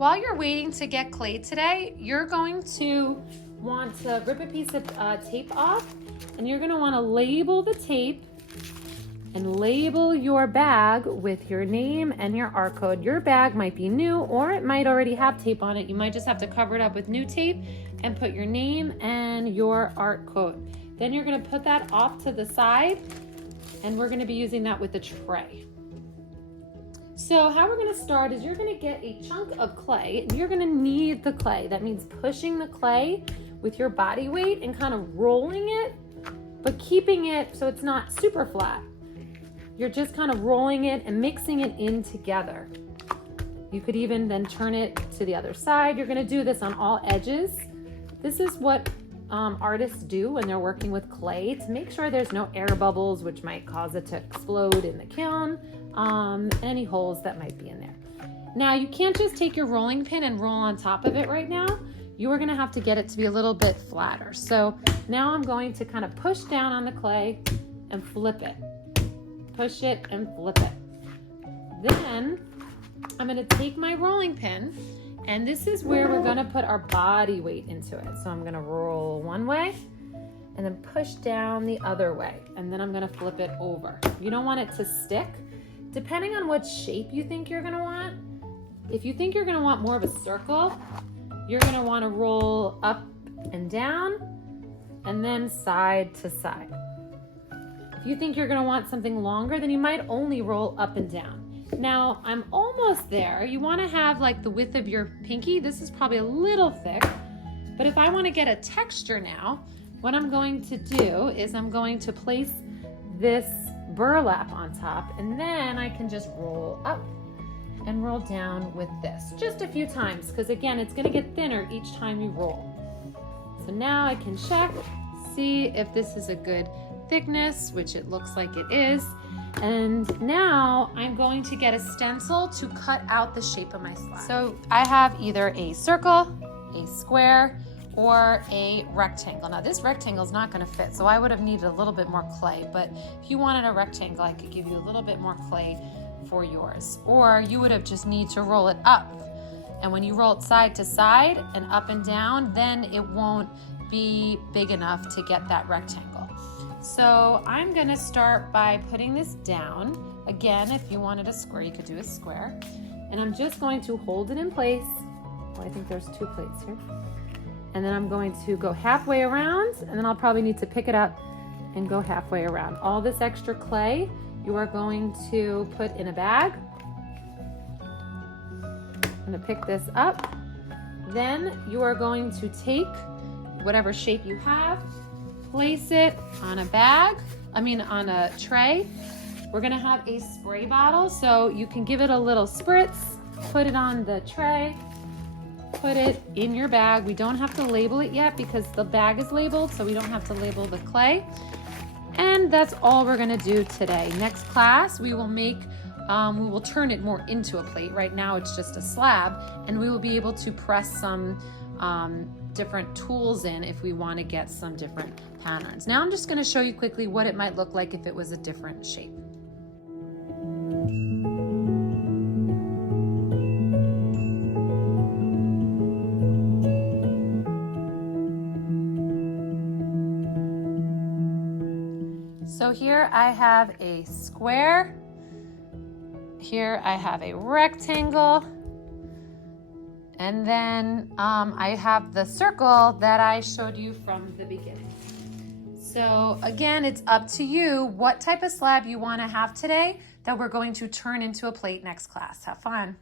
While you're waiting to get clay today, you're going to want to rip a piece of tape off, and you're going to want to label the tape and label your bag with your name and your art code. Your bag might be new, or it might already have tape on it. You might just have to cover it up with new tape and put your name and your art code. Then you're going to put that off to the side, and we're going to be using that with the tray. So how we're going to start is you're going to get a chunk of clay, and you're going to knead the clay. That means pushing the clay with your body weight and kind of rolling it, but keeping it so it's not super flat. You're just kind of rolling it and mixing it in together. You could even then turn it to the other side. You're going to do this on all edges. This is what artists do when they're working with clay to make sure there's no air bubbles, which might cause it to explode in the kiln, any holes that might be in there. Now, you can't just take your rolling pin and roll on top of it right now. You are going to have to get it to be a little bit flatter. So now I'm going to kind of push down on the clay and flip it. Push it and flip it. Then I'm going to take my rolling pin, and this is where we're going to put our body weight into it. So I'm going to roll one way and then push down the other way, and then I'm going to flip it over. You don't want it to stick. Depending on what shape you think you're going to want, if you think you're going to want more of a circle, you're going to want to roll up and down and then side to side. If you think you're going to want something longer, then you might only roll up and down. Now, I'm almost there. You want to have like the width of your pinky. This is probably a little thick, but if I want to get a texture now, what I'm going to do is I'm going to place this burlap on top, and then I can just roll up and roll down with this just a few times, because again, it's going to get thinner each time you roll. So now I can check, see if this is a good thickness, which it looks like it is. And now I'm going to get a stencil to cut out the shape of my slab. So I have either a circle, a square, or a rectangle. Now this rectangle is not going to fit, so I would have needed a little bit more clay, but if you wanted a rectangle, I could give you a little bit more clay for yours. Or you would have just need to roll it up. And when you roll it side to side and up and down, then it won't be big enough to get that rectangle. So I'm gonna start by putting this down. Again, if you wanted a square, you could do a square. And I'm just going to hold it in place. Well, I think there's two plates here. And then I'm going to go halfway around, and then I'll probably need to pick it up and go halfway around. All this extra clay, you are going to put in a bag. I'm gonna pick this up. Then you are going to take whatever shape you have, place it on a bag, on a tray. We're gonna have a spray bottle, so you can give it a little spritz, put it on the tray, put it in your bag. We don't have to label it yet because the bag is labeled, so we don't have to label the clay. And that's all we're gonna do today. Next class, we will turn it more into a plate. Right now it's just a slab, and we will be able to press some different tools in if we want to get some different patterns. Now I'm just going to show you quickly what it might look like if it was a different shape. So here I have a square, here I have a rectangle, and then I have the circle that I showed you from the beginning. So again, it's up to you what type of slab you want to have today that we're going to turn into a plate next class. Have fun.